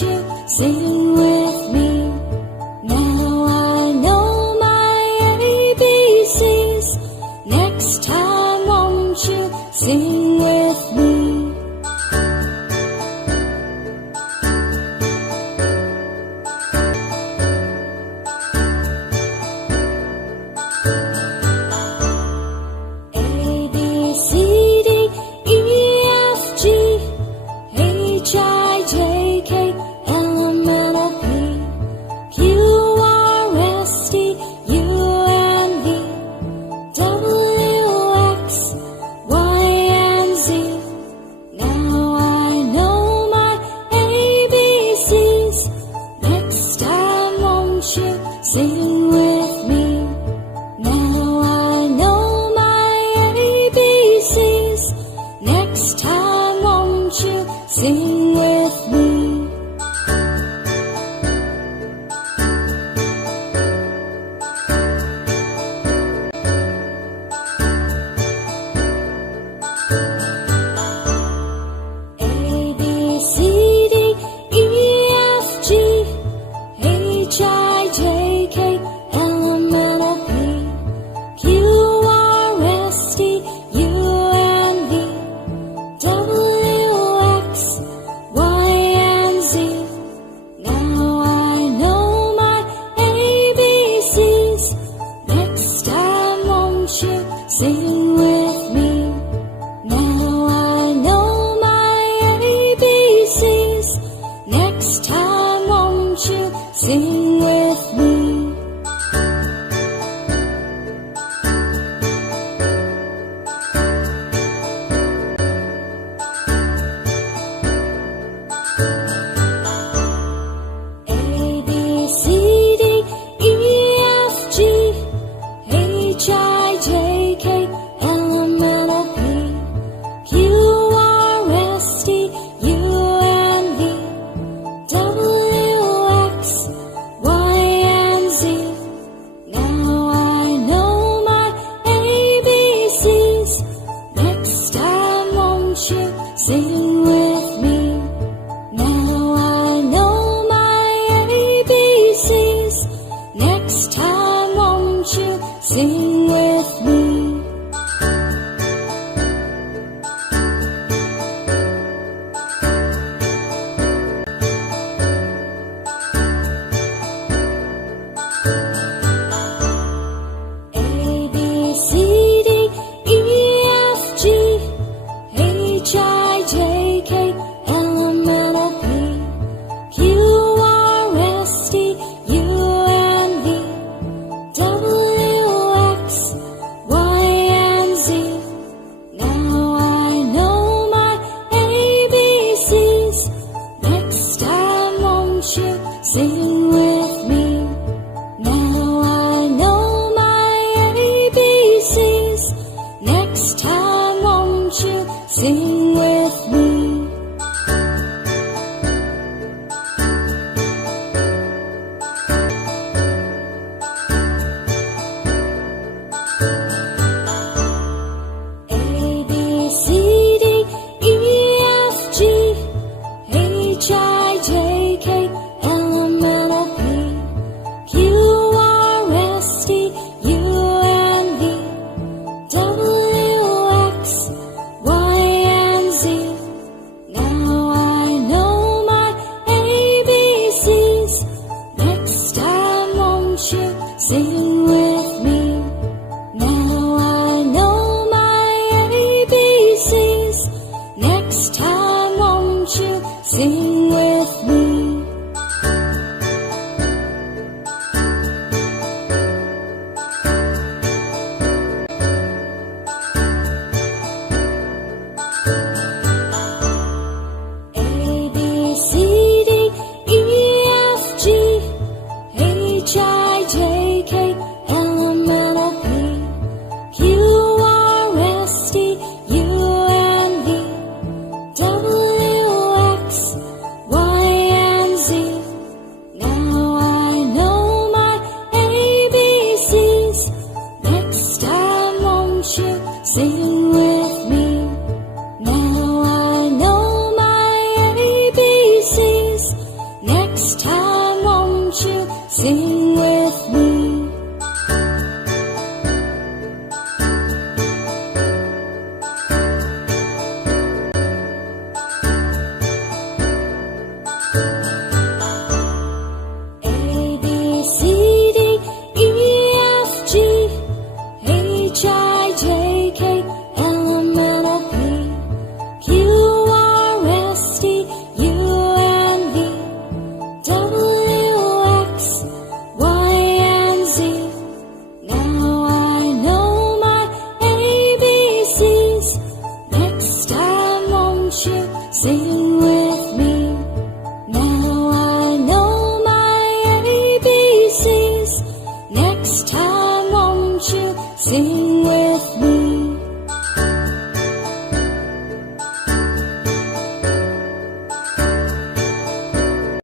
you sing with me? Now I know my ABCs. Next time, won't you sing with me? Sing with me. Now I know my ABCs. Next time, won't you sing with me? A, B, C, D, E, F, G, H, I, J, K, L, M, N, O, P, Q, R, S, T, U, and V, W, X, Y, and Z. Now I know my ABCs. Next time, won't you sing with me? Now I know my ABCs. Next time, won't you sing with me? A, B, C, D, E, F, G, H, I, J, K, L, M, N, O, P, Q, R, S, T, U, and V, W, X, Y, and Z. Now I know my ABCs. Next time, won't you sing with me? Now I know my ABCs. Next time, won't you sing with me? A, B, C, D, E, F, G, H, I, J, K, L, M, N, O, P, Q, R, S, T, U, and V, W, X, Y, and Z. Now I know my ABCs. Next time, won't you sing with me? Now I know my ABCs. Next time, won't you sing with me? A, B, C, D, E, F, G, H, I, J, K, L, M, N, O, P, Q, R, S, T, U, and V, W, X, Y, and Z. Now I know my ABCs. Next time, won't you sing with me? Now I know my ABCs. Next time, won't you sing with me? A, B, C, D, E, F, G, H, I, J, K, L, M, N, O, P, Q, R, S, T, U, and V, W, X, sing with me. A, B, C, D, E, F, G, H, I, J, K, L, M, N, O, P, Q, R, S, T, U, and V, W, X, Y, and Z. Now I know my ABCs. Next time won't you sing with me? Now I know my ABCs. Next time won't you sing with me?